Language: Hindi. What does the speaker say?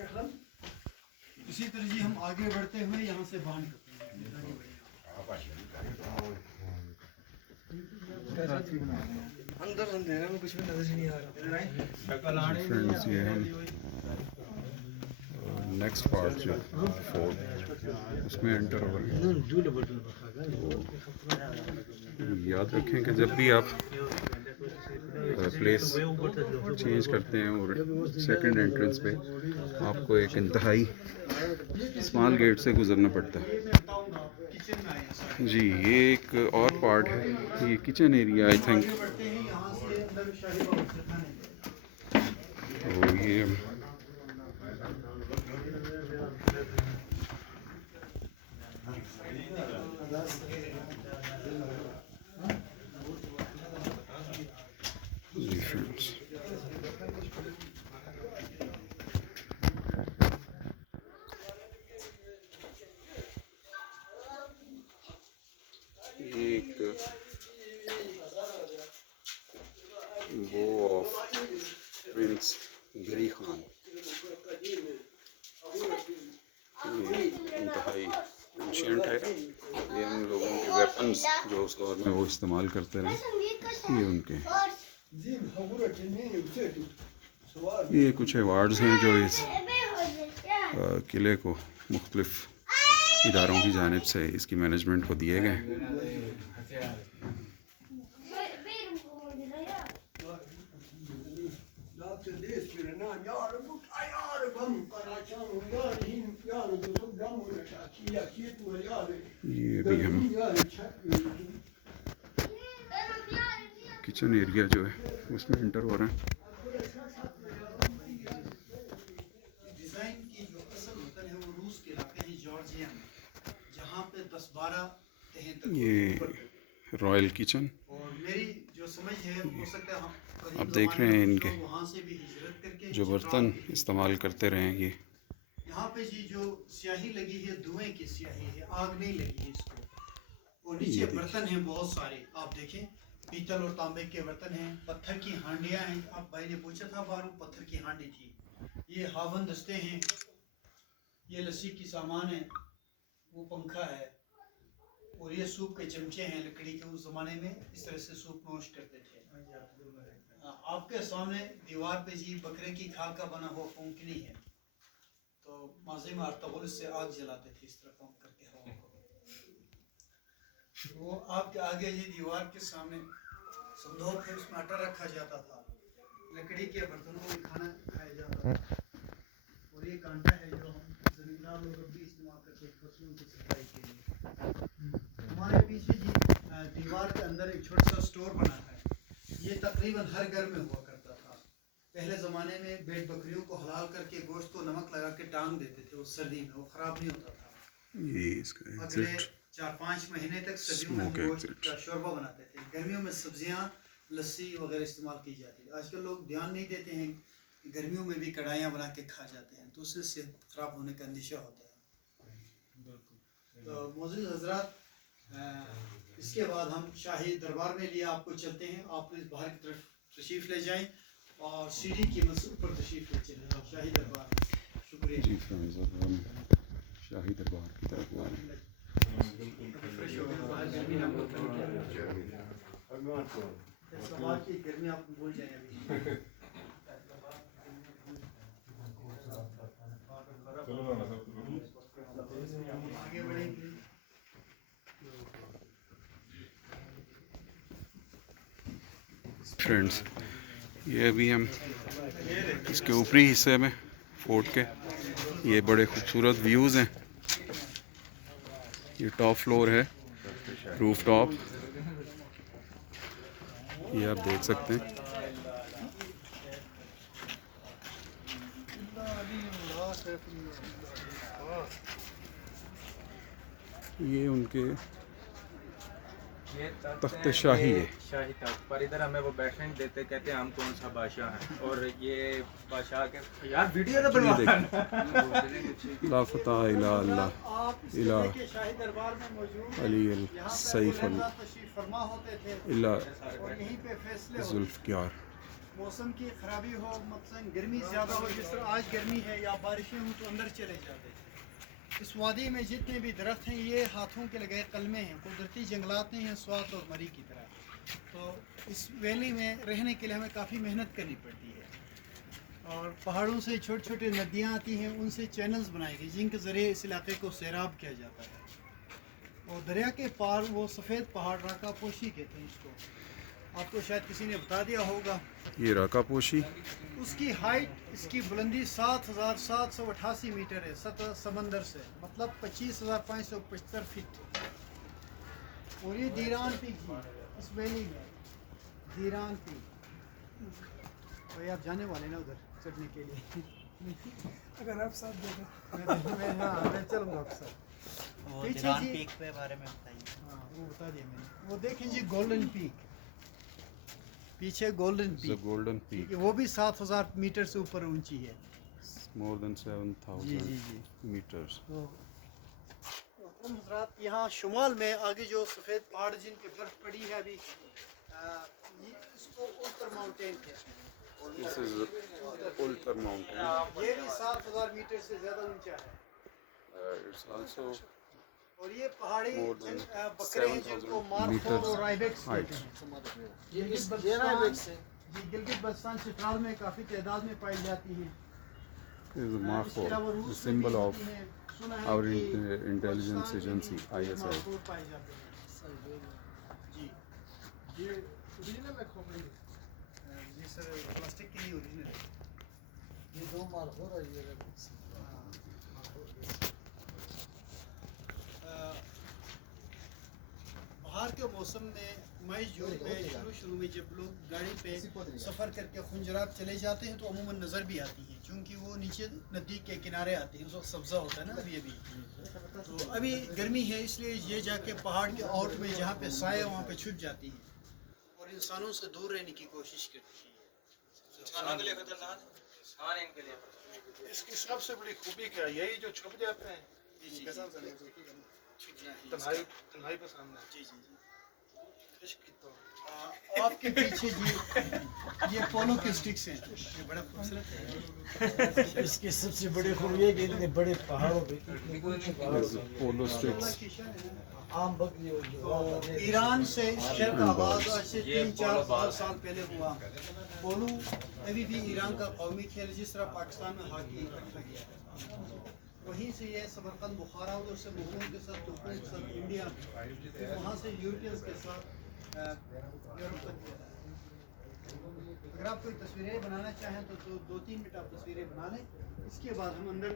इसी तरह जी हम आगे बढ़ते हुए यहाँ से बांध करते हैं। अंदर अंधेरे में कुछ भी नजर नहीं आ रहा। फ्रेंड्स ये हम नेक्स्ट पार्ट जो फोर्ट उसमें एंटर हो रहे हैं। याद रखें कि जब भी आप प्लेस चेंज करते हैं और सेकंड एंट्रेंस पे आपको एक इंतहाई स्मॉल गेट से गुजरना पड़ता है जी। ये एक और पार्ट है, ये किचन एरिया आई थिंक। तो ये फ्रेंड्स एक वो ऑफ प्रिंस गरी खान, ये इंतहाई एंशिएंट है। ये उन लोगों के वेपन्स जो उस दौर में वो इस्तेमाल करते रहे, ये उनके ये कुछ अवार्ड्स हैं जो इस किले को मुख्तलिफ इदारों की जानिब से इसकी मैनेजमेंट को दिए गए। ये भी हम किचन एरिया जो है उसमें एंटर हो रहे हैं। डिज़ाइन की जो असल होता है वो रूस के इलाके हैं जॉर्जिया में, जहाँ पे 10-12 तहें तक ये रॉयल किचन। और मेरी जो समझ है हो सकता है आप देख रहे हैं इनके वहाँ से भी हिजरत करके जो बर्तन इस्तेमाल करते रहे हैं। ये यहाँ पे जी जो स्याही लगी है धुएं की स्याही है, आग नहीं लगी है इसको। और नीचे बर्तन हैं बहुत सारे, आप देखें पीतल और तांबे के बर्तन हैं, पत्थर की हांडियाँ हैं। आप भाई ने पूछा था बाहर पत्थर की हांडी थी। ये हावन दस्ते हैं, ये लस्सी की सामान है, वो पंखा है, और ये सूप के चमचे हैं लकड़ी के। उस जमाने में इस तरह से सूप नोश करते थे। आपके सामने दीवार पे जी बकरे की खाल का बना हुआ फूंकनी है। तो माज़ी में अर्तगुल से आग जलाते थे इस तरह पंप करके हवा को। वो आपके आगे ये दीवार के सामने संदूक है, उसमें आटा रखा जाता था, लकड़ी के बर्तनों में खाना खाया जाता था। और ये कांटा है जो हम जमींदार लोग भी इस्तेमाल करते हैं फसलों की सफाई के लिए। हमारे पीछे जी दीवार के अंदर एक छोटा सा स्टोर बना है। ये तकरीबन हर घर में हुआ करता था। पहले ज़माने में भेड़ बकरियों को हलाल करके गोश्त को नमक लगा के टांग देते थे, वो सर्दी में वो ख़राब नहीं होता था। ये इसका अगले 4-5 महीने तक सर्दियों में गोश्त का शोरबा बनाते थे। गर्मियों में सब्जियां लस्सी वगैरह इस्तेमाल की जाती है। आजकल लोग ध्यान नहीं देते हैं, गर्मियों में भी कढ़ाइयाँ बना के खा जाते हैं, तो उससे सेहत ख़राब होने का अंदेशा होता है। तो मोअज़्ज़िज़ हज़रात, इसके बाद हम शाही दरबार में लिए आपको चलते हैं। आप इस बाहर की तरफ तशरीफ़ ले जाएं और सीढ़ी की ऊपर तशरीफ़ ले चलें शाही दरबार। शुक्रिया जी। फ्रेंड्स अब हम शाही दरबार की तरफ जा रहे हैं। गर्मी आप भूल जाए अभी। आगे बढ़ेंगे। फ्रेंड्स ये अभी हम इसके ऊपरी हिस्से में फोर्ट के, ये बड़े खूबसूरत व्यूज़ हैं। ये टॉप फ्लोर है, रूफ टॉप, ये आप देख सकते हैं। ये उनके तख्त शाही है, शाही तख्त पर। इधर हमें वो बैठने नहीं देते, कहते हैं हम कौन सा बादशाह हैं। और ये बादशाह के यार वीडियो तो बनवा ला फतह इला अल्लाह इला अली अल सैफ अल इला जुल्फ़िकार। मौसम की खराबी हो, मतलब गर्मी ज़्यादा हो, जिस तरह आज गर्मी है या बारिशें हों तो अंदर चले जाते हैं। इस वादी में जितने भी दरख्त हैं ये हाथों के लगाए कलमे हैं, कुदरती जंगलात नहीं हैं स्वात और मरी की तरह। तो इस वैली में रहने के लिए हमें काफ़ी मेहनत करनी पड़ती है और पहाड़ों से छोटी छोटी नदियाँ आती हैं, उनसे चैनल्स बनाए गए जिनके ज़रिए इस इलाके को सैराब किया जाता है। और दरिया के पार वो सफ़ेद पहाड़ राका पोशी कहते हैं इसको, आपको शायद किसी ने बता दिया होगा। ये राका पोशी उसकी हाइट, इसकी बुलंदी 7,788 मीटर है सतह समंदर से, मतलब 25,575 फीट। और ये दीरान पीक जी, इस वैली में दीरान पीक। भाई आप जाने वाले ना उधर चढ़ने के लिए अगर आप साथ दे दो। मैं चलूँगा आपके साथ। वो पीछे दीरान जी- पीक पे बारे में बताइए। हाँ वो बता दिया मैंने। वो देखें जी गोल्डन पीक, पीछे गोल्डन द पीक, गोल्डन ठीक पीक है, वो भी 7,000 मीटर से ऊपर ऊंची है। मोर देन जी 7,000 जी जी। मीटर्स। तो मोहतरम हज़रात, यहाँ शुमाल में आगे जो सफ़ेद पहाड़ जिन पे बर्फ़ पड़ी है अभी, इसको उल्टर माउंटेन कहते हैं। दिस इज उल्टर माउंटेन। ये भी 7,000 मीटर से ज़्यादा ऊंचा है। इट्स आल्सो और ये पहाड़ी More than बकरे हैं जिनको 7,000 मार्कोर meters और आइबेक्स height. कहते हैं। जी गिलगित बल्तिस्तान चित्राल में काफ़ी तादाद में पाई जाती हैं। is a mark इसके for अलावा the रूस में symbol भी of होती हैं। सुना है our कि intelligence पाकिस्तान में agency भी ये ISI. मार्कोर पाए जाते हैं। जी ये ओरिजिनल है खोपड़ी। जी सर, प्लास्टिक के लिए ओरिजिनल है। ये दो मार्कोर है ये। बाहर के मौसम में मई जून में शुरू में जब लोग गाड़ी पे सफ़र करके खुंजरात चले जाते हैं तो अमूमन नज़र भी आती हैं, क्योंकि वो नीचे नदी के किनारे आती हैं, उस वक्त सब्ज़ा होता है ना अभी। तो अभी गर्मी है इसलिए ये जाके पहाड़ के आउट में जहाँ पे साया वहाँ पे छुप जाती है और इंसानों से दूर रहने की कोशिश करती है। इंसानों के लिए खतरनाक है, इंसान इनके लिए। इसकी सबसे बड़ी खूबी क्या है? यही जो छुप जाते हैं। जी जी कसम से नहीं छुपना है तन्हाई इसका। तन्हाई पसंद है। जी जी जी। इश्क की तो आपके पीछे जी ये पोलो के स्टिक्स हैं, ये बड़ा खूबसूरत है। इसकी सबसे बड़ी खूबी है कि इतने बड़े पहाड़ों पे Is polo sticks. आम बकरी और जो ईरान से इस खेल का आगाज आज से 3-4 साल पहले हुआ। पोलो अभी भी ईरान का कौमी खेल है, जिस तरह पाकिस्तान में हॉकी रखा गया है। वहीं से ये समरकंद बुखारा, उधर से मुगलों के साथ तुर्कों के साथ इंडिया, फिर वहाँ से यूरोपियंस के साथ यूरोप तक गया। अगर आप कोई तस्वीरें बनाना चाहें तो 2-3 मिनट आप तस्वीरें बना लें, इसके बाद हम अंदर